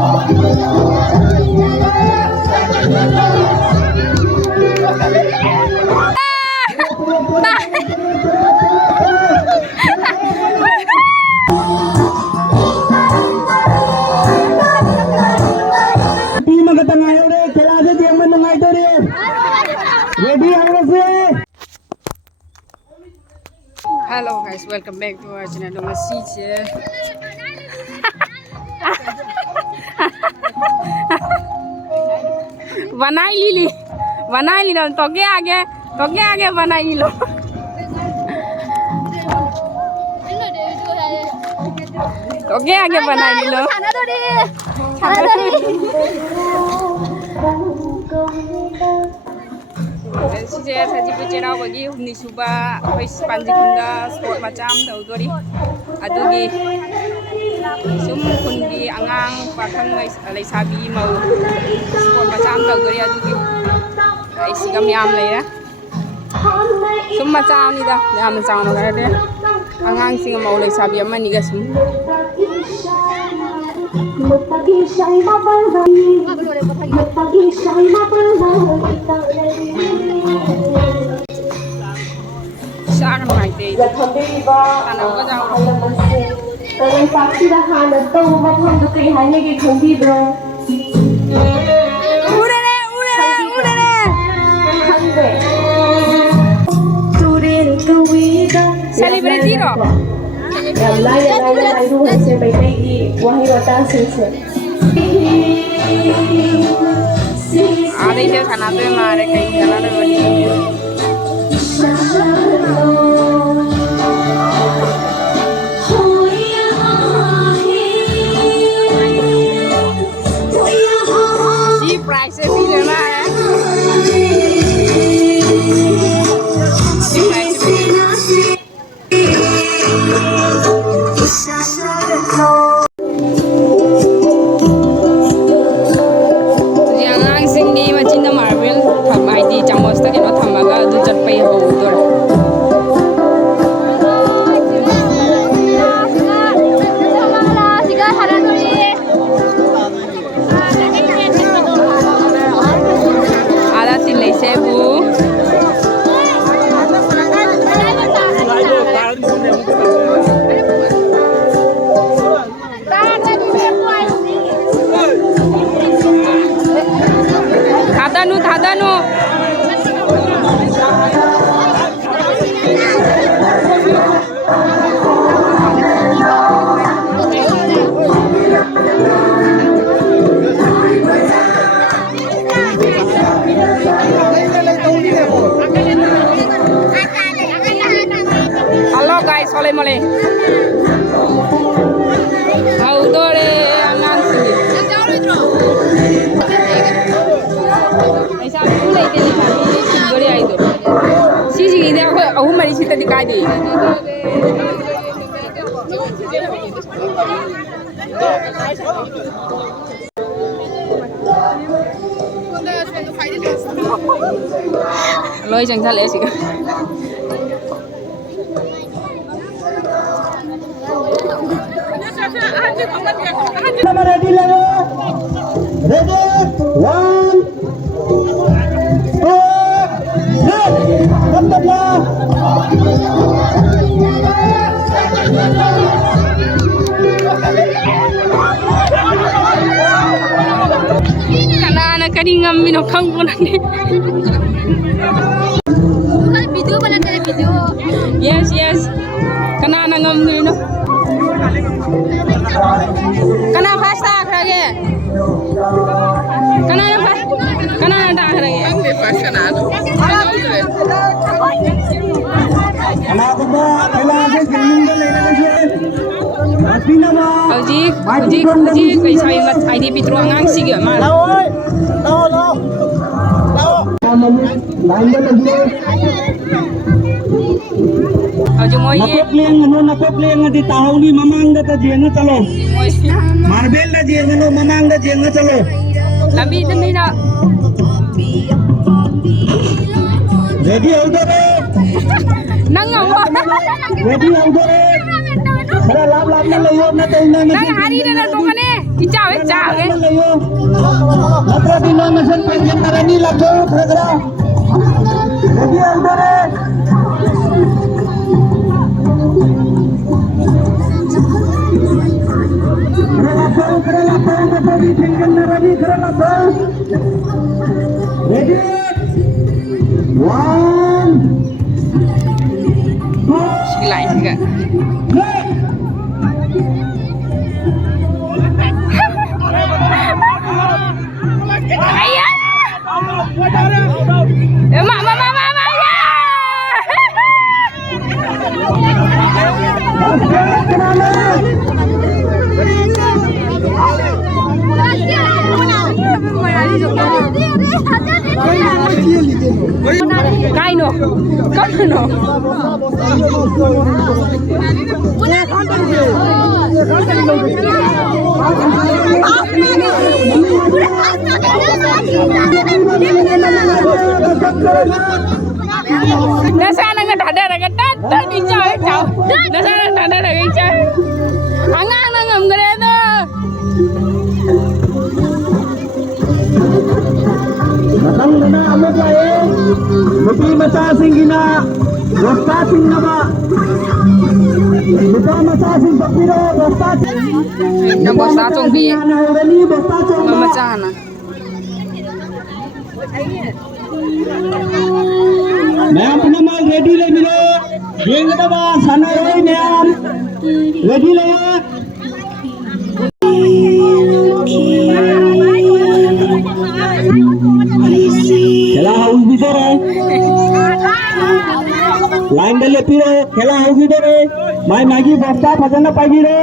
Hello guys, welcome back to our channel. Masih बनाई ली तो के आगे बनाई लो तो के आगे बनाई लो सिजे थाजिबु चेराव बगी हुमनि सुबा फैस पांजिकुंदा स्पॉट मचाम तौदोरी अदुगी सुम खुंगी आंगां पाखंग लैसाबी मौ स्पॉट मचाम तौदोरी अदुगी सिगम याम लेरा सुम मचामनिदा याम चावनो गरे आंगां सिंग मौ लैसाबी अमनिगा सुम Saan mai te ana ga jaw Talang taxi da hana to ma thon du kai haine ki khandi bro Urere khande Turin kawida Celebrity ro lai ru se bai tai ki wahi wata se Ada je sana pe mare kai kana na bani Thadanu Halo guys, soleh mole Audore angan sini Sisi aku mari sita di kadi. Lôi chẳng sao lẽ gì cả. Ready, ready, 1, 2, Karena anak kadi ngambil nokang pun nanti. Bukan video mana dari video. Yes. Karena anak ngambil no. Karena fast tak lagi. Karena tak lagi. Angge fast karena. Hujik kay sabi mat ID pitro angang sige mal. nakopling di tahu ni mamang dah jenga calo. Marbel dah jenga no mamang dah jenga calo. Lami dah. Ready udah re. Nangam. Ready udah re. Ada lap na layo na tayo na. Nang hari dah tu kan Icaw, icaw, kan? Matra dinomination pengen narani lagu kira-kira. Jadi udah deh. Ready? 1, 2, Lain juga. Ayah. Mak, mak, mak, mak, mak, ya. Cái nó, con nó. Nasa nang ada dah di jauh. Nasa nang ada lagi jauh. Angang nang ngam gede tu. Matang na amot lain. Muti masasing gina. Wastating na ba? Muti masasing papiro. Wastating. Yang bos satu bi. Mama cana. मैं अपना माल ready ले मिलो देंगे तो बस खाना रही ma'am ready ले खेला हाउस भी दे रहे लाइन डले पी रहे खेला हाउस भी दे रहे माई मैगी बस्ता फजना पाएगी रे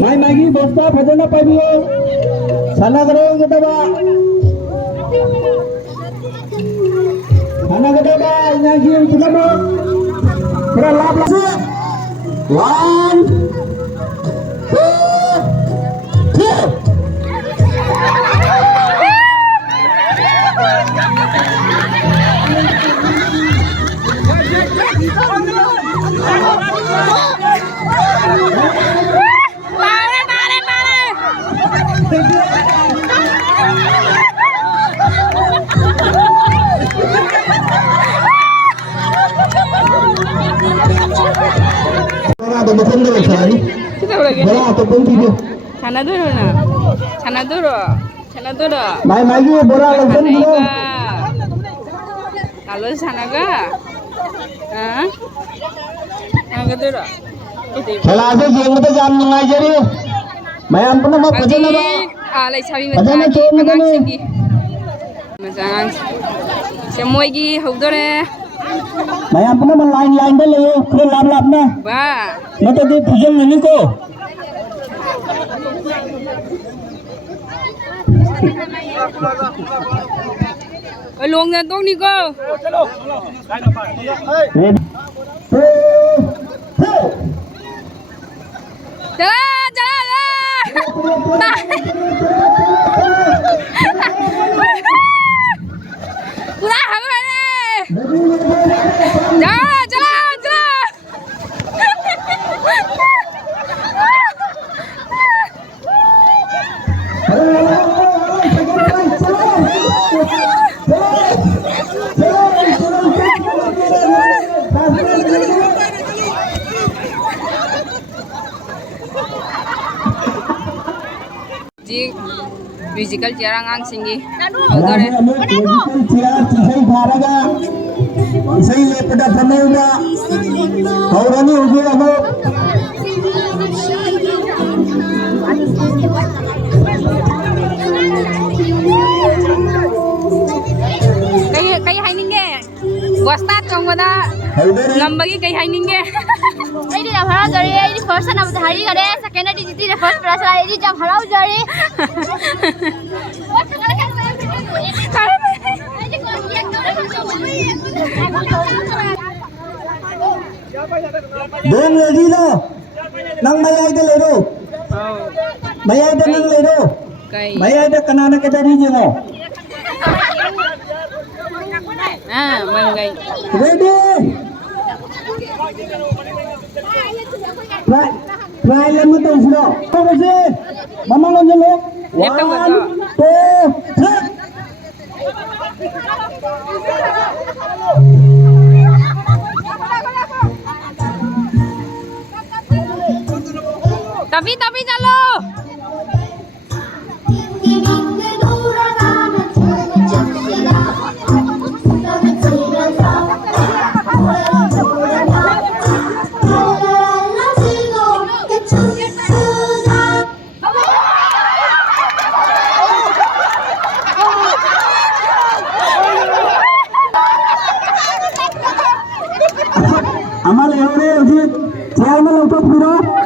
माई मैगी बस्ता फजना पाएगी खाना करोगे तो बस खाना के देगा यहाँ की kita mau kira lap lap 1, 2, 3 ada betul dulu sehari. Kita udah gitu. Bola ataupun tidur. Sana dulu na. Sana dulu. Sana dulu. Main lagi bola langsung dulu. Lalu sana ga? Hah? Sana dulu. खेला आजे game तो जान नहीं जा रही मैं हम पना मत पता ना alay sabi mo ta sige masang semoy gi hawdore मैं हम पना लाइन लाइन दे ले फिर लाभ लाभ ना ba मैं तो दे तुझे नहीं को long na tong ni ko Jalan, jalan. Udah, apa nih? Jalan, jalan, jalan. Ji musical jarang ang singi. Udore. सही खारेगा सही ले पटा बनेगा और नहीं हो गया वो Kay hay ninge. Wasta chong wada. Lambagi kay hay ninge. Ai đi làm hara jari ai đi first na hari gare second đi jiti na first prize ai đi jam harau jari Don ready lo nang mayay de le ro mayay de nang le ro Kay. mayay de kanana ke dari je mo Ah, manggay. ready right try lên một tuần rồi không có gì mà mang lên cho luôn one two three Tapi chalo. आम्हाला एवढे होते chairman होतो पुढं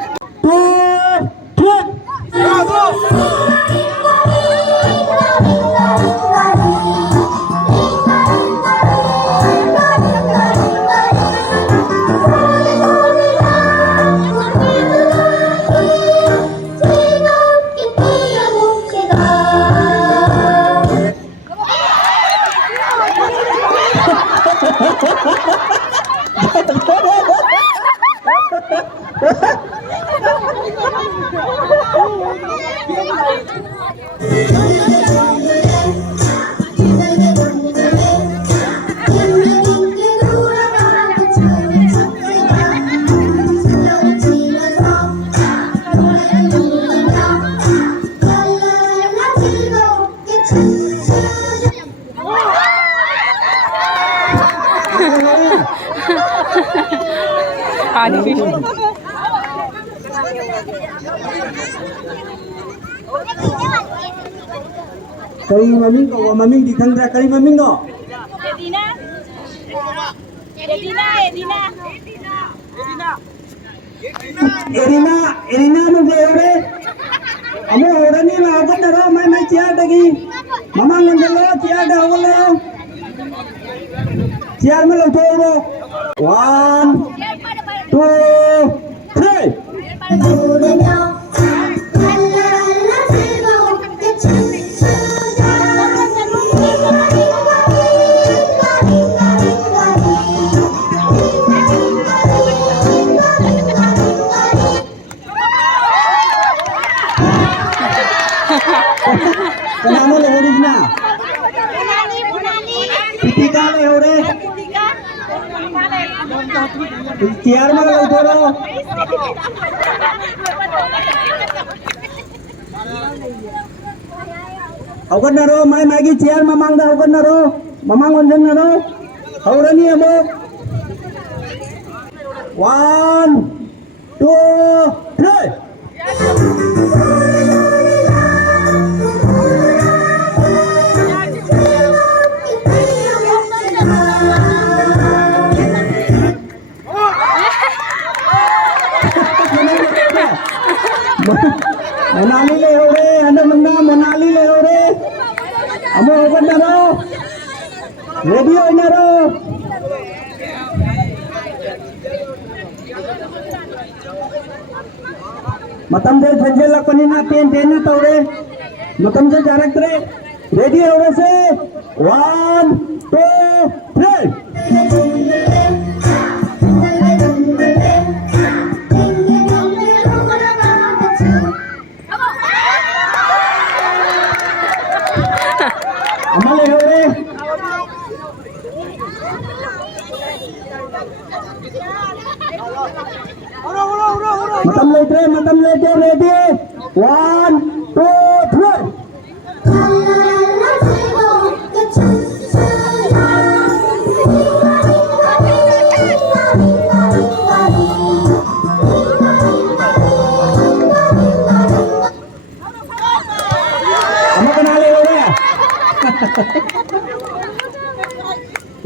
Kari maming ko maming di kandra kari maming no Erina no deore amo ora ni la akan daro mai chair dagi mama ngelo chair da holo chair me lo thoro 1 2 3 Kenapa le horisna? Pitika le hore. Chair में लो थोड़ा. Awan naro, mai magi chair mamang dah awan naro, mamang onjeng naro. Awan ni amo. 1 2 3 Monali le hore, anda mengna Monali le hore. Amo awan naro. Radio naro. Matam de sanjay lakoni na pen tawre. Matam de jarak tre. Radio hore se 1 2 3 Amale hore. Matam le ready. 1 2 3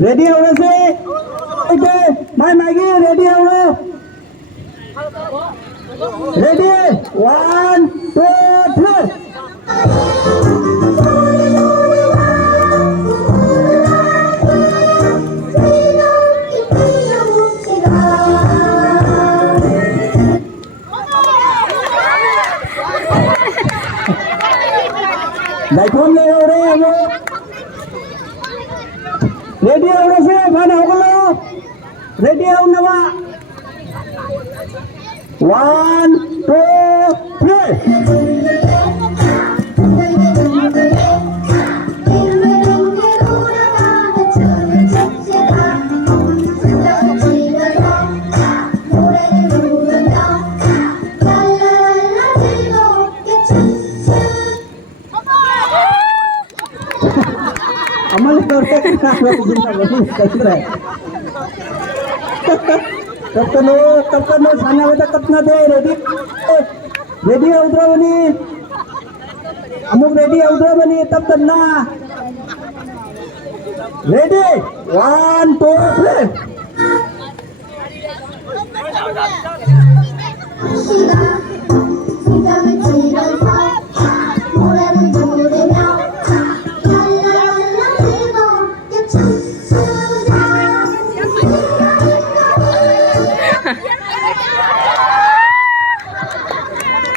Ready हो गए से okay my Maggi ready हो गए ready 1 2 3 दाइकोन ले हो रहे हैं वो रेडी हो गए से गाना हो गलो रेडी हो नवा 1 2, 3. आम्हाला कळतं कसं कप्तानो साना होता कतना दे रेडी रेडी उधर बनी अमुक रेडी उधर बनी तब करना ready 1 2 3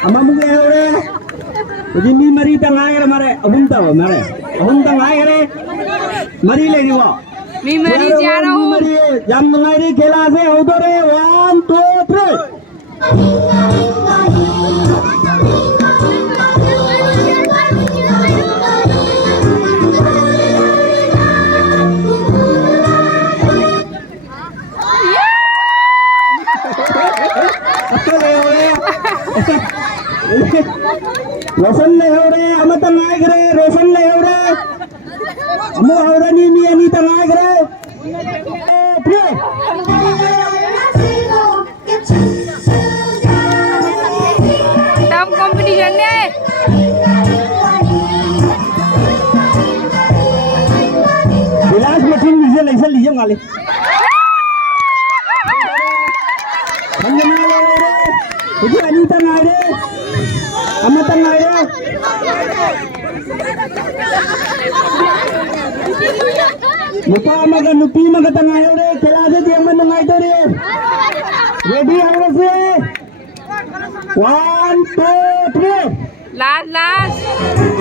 Ama mungkin orang, jadi ni mari tengah air mare, abun tahu mare, abun tengah air, mari lagi wa. मी मरी जा रहा हूँ जम मंगाई खेला से उधर 1 2 3 रोशन ले हो रे हम तंगाई करे रोशन ले हो रे हम औरा नी अनि तंगाई करे तब कंपटीशन ने विलास मशीन लीजिए लाइसेंस लीजिए मालिक मुझे अनि तंगाई रे हम तंगाई रे मुका मगा नुपी मगा तंगाई रे खेला दे दिया मन तंगाई तो रे रेडी हो से 1 2 3 लास्ट